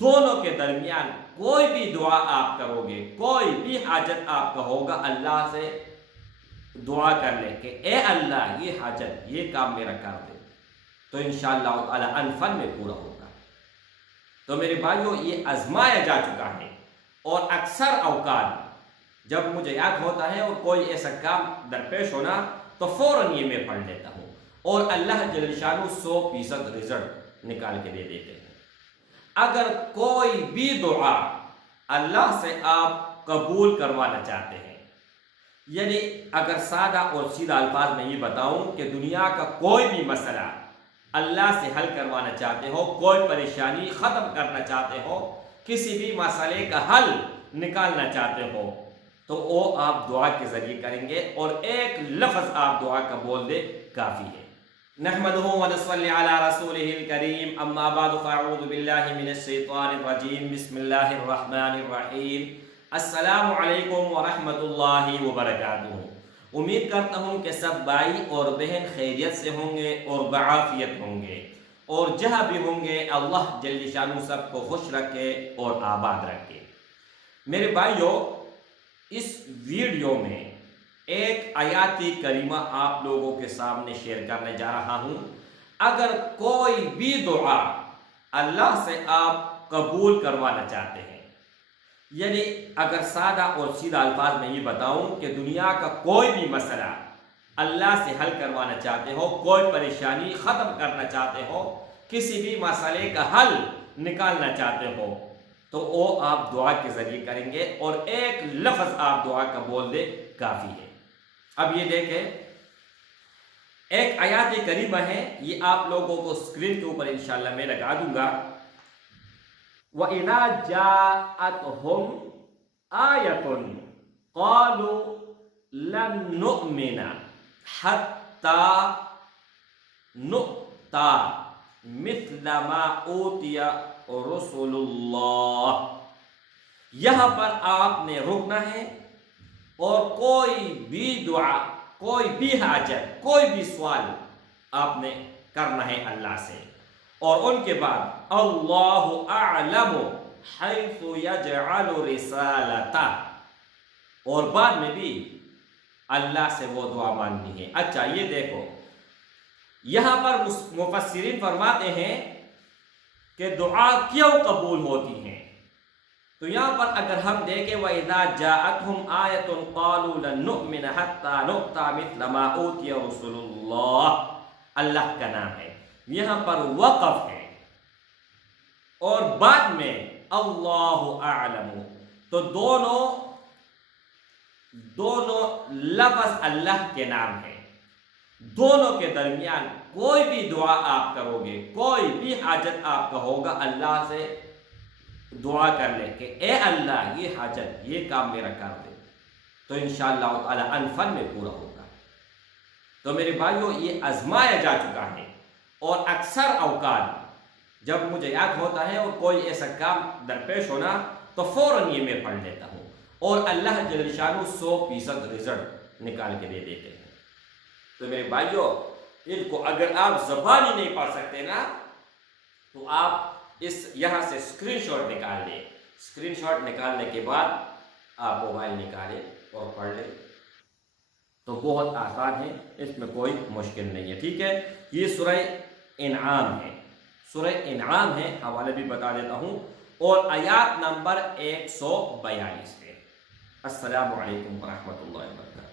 دونوں کے درمیان کوئی بھی دعا آپ کرو گے، کوئی بھی حاجت آپ کا ہوگا، اللہ سے دعا کر لیں کہ اے اللہ یہ حاجت، یہ کام میرا کر دے، تو انشاءاللہ تعالی انفن میں پورا ہوگا۔ تو میرے بھائیوں، یہ آزمایا جا چکا ہے، اور اکثر اوقات جب مجھے یاد ہوتا ہے اور کوئی ایسا کام درپیش ہونا تو فوراً یہ میں پڑھ لیتا ہوں، اور اللہ جل شانہ 100% رزلٹ نکال کے دے دیتے ہیں۔ اگر کوئی بھی دعا اللہ سے آپ قبول کروانا چاہتے ہیں، یعنی اگر سادہ اور سیدھا الفاظ میں یہ بتاؤں کہ دنیا کا کوئی بھی مسئلہ اللہ سے حل کروانا چاہتے ہو، کوئی پریشانی ختم کرنا چاہتے ہو، کسی بھی مسئلے کا حل نکالنا چاہتے ہو، تو وہ آپ دعا کے ذریعے کریں گے، اور ایک لفظ آپ دعا کا بول دے کافی ہے۔ نحمدہ ونصلی علی رسولہ الکریم، اما بعد فاعوذ باللہ من الشیطان الرجیم، بسم اللہ الرحمن الرحیم۔ السلام علیکم ورحمۃ اللہ وبرکاتہ۔ امید کرتا ہوں کہ سب بھائی اور بہن خیریت سے ہوں گے اور بعافیت ہوں گے، اور جہاں بھی ہوں گے اللہ جل شانہ سب کو خوش رکھے اور آباد رکھے۔ میرے بھائیوں، اس ویڈیو میں ایک آیات کریمہ آپ لوگوں کے سامنے شیئر کرنے جا رہا ہوں۔ اگر کوئی بھی دعا اللہ سے آپ قبول کروانا چاہتے ہیں، یعنی اگر سادہ اور سیدھا الفاظ میں یہ بتاؤں کہ دنیا کا کوئی بھی مسئلہ اللہ سے حل کروانا چاہتے ہو، کوئی پریشانی ختم کرنا چاہتے ہو، کسی بھی مسئلے کا حل نکالنا چاہتے ہو، تو وہ آپ دعا کے ذریعے کریں گے، اور ایک لفظ آپ دعا کا بول دے کافی ہے۔ اب یہ دیکھیں، ایک آیات کریمہ ہے، یہ آپ لوگوں کو اسکرین کے اوپر انشاءاللہ میں لگا دوں گا۔ وَإِذَا جَاءَتْهُمْ آيَةٌ قَالُوا لَن نُؤْمِنَ حَتَّى نُؤْتَى مِثْلَ مَا أُوتِيَ رُسُلُ اللَّهِ۔ یہاں پر آپ نے رکنا ہے، اور کوئی بھی دعا، کوئی بھی حاجت، کوئی بھی سوال آپ نے کرنا ہے اللہ سے، اور ان کے بعد اللہ اعلم حیث یجعل رسالتہ، اور بعد میں بھی اللہ سے وہ دعا مانگنی ہے۔ اچھا یہ دیکھو، یہاں پر مفسرین فرماتے ہیں کہ دعا کیوں قبول ہوتی ہیں، تو یہاں پر اگر ہم دیکھیں وَإِذَا جَاءَتْهُمْ آيَةٌ قَالُوا لَن نُؤْمِنَ حَتَّى نُؤْتَى مِثْلَ مَا أُوتِيَ رُسُلُ اللَّهِ، اللہ کا نام ہے، یہاں پر وقف ہے، اور بعد میں اللہ اعلم، تو دونوں لفظ اللہ کے نام ہے، دونوں کے درمیان کوئی بھی دعا آپ کرو گے، کوئی بھی حاجت آپ کا ہوگا، اللہ سے دعا کر لیں کہ اے اللہ یہ حاجت، یہ کام میرا کر دے، تو انشاءاللہ تعالی انفن میں پورا ہوگا۔ تو میرے بھائیوں، یہ آزمایا جا چکا ہے، اور اکثر اوقات جب مجھے یاد ہوتا ہے اور کوئی ایسا کام درپیش ہونا تو فوراً یہ میں پڑھ لیتا ہوں، اور اللہ جل شانہ 100% رزلٹ نکال کے دے دیتے ہیں۔ تو میرے بھائیوں، ان کو اگر آپ زبانی نہیں پڑھ سکتے نا، تو آپ یہاں سے اسکرین شاٹ نکال لیں، اسکرین شاٹ نکالنے کے بعد آپ موبائل نکالیں اور پڑھ لیں، تو بہت آسان ہے، اس میں کوئی مشکل نہیں ہے، ٹھیک ہے۔ یہ سورہ انعام ہے، سورہ انعام ہے، حوالے بھی بتا دیتا ہوں، اور آیات نمبر 142 ہے۔ السلام علیکم ورحمۃ اللہ وبرکاتہ۔